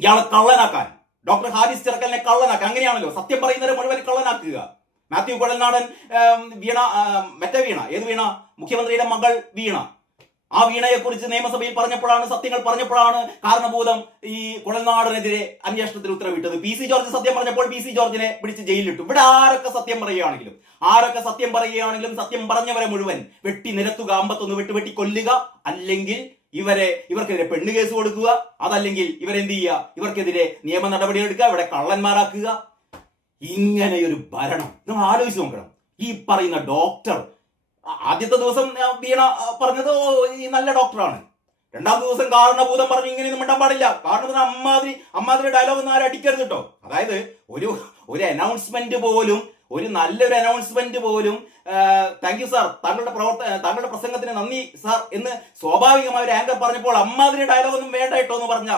ഇയാളെ കള്ളനാക്കാൻ, ഡോക്ടർ ഹാരിസ് ചിറക്കലിനെ കള്ളനാക്കാൻ. അങ്ങനെയാണല്ലോ സത്യം പറയുന്നവരെ മുഴുവൻ കള്ളനാക്കുക. മാത്യു കുഴൽനാടൻ വീണ, മറ്റേ വീണ, ഏത് വീണ? മുഖ്യമന്ത്രിയുടെ മകൾ വീണ. ആ വീണയെ കുറിച്ച് നിയമസഭയിൽ പറഞ്ഞപ്പോഴാണ്, സത്യങ്ങൾ പറഞ്ഞപ്പോഴാണ് കാരണഭൂതം ഈ കുഴൽനാടനെതിരെ അന്വേഷണത്തിന് ഉത്തരവിട്ടത്. പി സി ജോർജ് സത്യം പറഞ്ഞപ്പോൾ പി സി ജോർജിനെ പിടിച്ച് ജയിലിലിട്ടു. ഇവിടെ ആരൊക്കെ സത്യം പറയുകയാണെങ്കിലും സത്യം പറഞ്ഞവരെ മുഴുവൻ വെട്ടി നിരത്തുക, 51 വെട്ടി കൊല്ലുക, അല്ലെങ്കിൽ ഇവർക്കെതിരെ പെണ്ണ് കേസ് കൊടുക്കുക, അതല്ലെങ്കിൽ ഇവരെന്ത് ചെയ്യുക, ഇവർക്കെതിരെ നിയമ നടപടി എടുക്കുക, ഇവിടെ കള്ളന്മാരാക്കുക. ഇങ്ങനെയൊരു ഭരണം നമ്മൾ ആലോചിച്ച് നോക്കണം. ഈ പറയുന്ന ഡോക്ടർ ആദ്യത്തെ ദിവസം വീണ പറഞ്ഞത് ഈ നല്ല ഡോക്ടറാണ്. രണ്ടാമത്തെ ദിവസം കാരണഭൂതം പറഞ്ഞു ഇങ്ങനെയൊന്നും മിണ്ടാൻ പാടില്ല. കാരണഭൂതം അമ്മാതിരി ഡയലോഗ് ഒന്നും ആരും അടിക്കരുത് കേട്ടോ. അതായത് ഒരു അനൗൺസ്മെന്റ് പോലും, ഒരു നല്ലൊരു അനൗൺസ്മെന്റ് പോലും താങ്ക് യു സാർ, താങ്കളുടെ പ്രസംഗത്തിന് നന്ദി സാർ എന്ന് സ്വാഭാവികമായ ഒരു ആങ്കർ പറഞ്ഞപ്പോൾ അമ്മാതിരി ഡയലോഗ് ഒന്നും വേണ്ട കേട്ടോ എന്ന് പറഞ്ഞ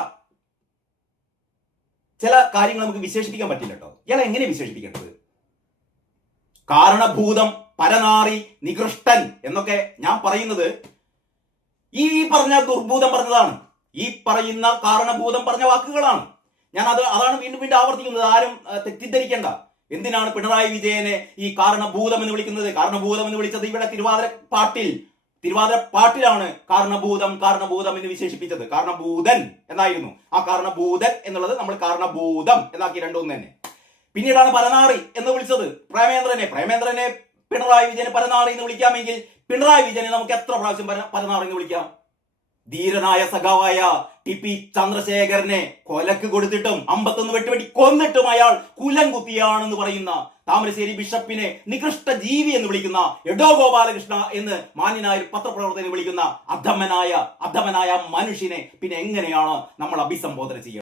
ചില കാര്യങ്ങൾ നമുക്ക് വിശേഷിപ്പിക്കാൻ പറ്റില്ല കേട്ടോ. ഇയാളെ എങ്ങനെ വിശേഷിപ്പിക്കേണ്ടത്? കാരണഭൂതം, പരനാറി, നികൃഷ്ടൻ എന്നൊക്കെ ഞാൻ പറയുന്നത് ഈ പറഞ്ഞ ദുർഭൂതം പറഞ്ഞതാണ്. ഈ പറയുന്ന കാരണഭൂതം പറഞ്ഞ വാക്കുകളാണ്. ഞാൻ അതാണ് വീണ്ടും ആവർത്തിക്കുന്നത്. ആരും തെറ്റിദ്ധരിക്കേണ്ട. എന്തിനാണ് പിണറായി വിജയനെ ഈ കാരണഭൂതം എന്ന് വിളിക്കുന്നത്? കാരണഭൂതം എന്ന് വിളിച്ചത് ഇവിടെ തിരുവാതിര പാട്ടിലാണ് കാരണഭൂതം എന്ന് വിശേഷിപ്പിച്ചത്. കാരണഭൂതൻ എന്നായിരുന്നു. ആ കാരണഭൂതൻ എന്നുള്ളത് നമ്മൾ കാരണഭൂതം എന്നാക്കി, രണ്ടും തന്നെ. പിന്നീടാണ് പരനാറി എന്ന് വിളിച്ചത് പ്രേമേന്ദ്രനെ പിണറായി വിജയനെ പരനാറി എന്ന് വിളിക്കാമെങ്കിൽ പിണറായി വിജയനെ നമുക്ക് എത്ര പ്രാവശ്യം പരനാറി എന്ന് വിളിക്കാം? ധീരനായ സഖാവായ ടി.പി. ചന്ദ്രശേഖരനെ കൊലക്ക് കൊടുത്തിട്ടും 51 വെട്ടി കൊന്നിട്ടും അയാൾ കുലം കുത്തിയാണെന്ന് പറയുന്ന താമരശ്ശേരി ബിഷപ്പിനെ നികൃഷ്ട ജീവി എന്ന് വിളിക്കുന്ന എഡോ ഗോപാലകൃഷ്ണ എന്ന് മാന്യനായ പത്രപ്രവർത്തകനെ വിളിക്കുന്ന അധമനായ മനുഷ്യനെ പിന്നെ എങ്ങനെയാണ് നമ്മൾ അഭിസംബോധന ചെയ്യുക?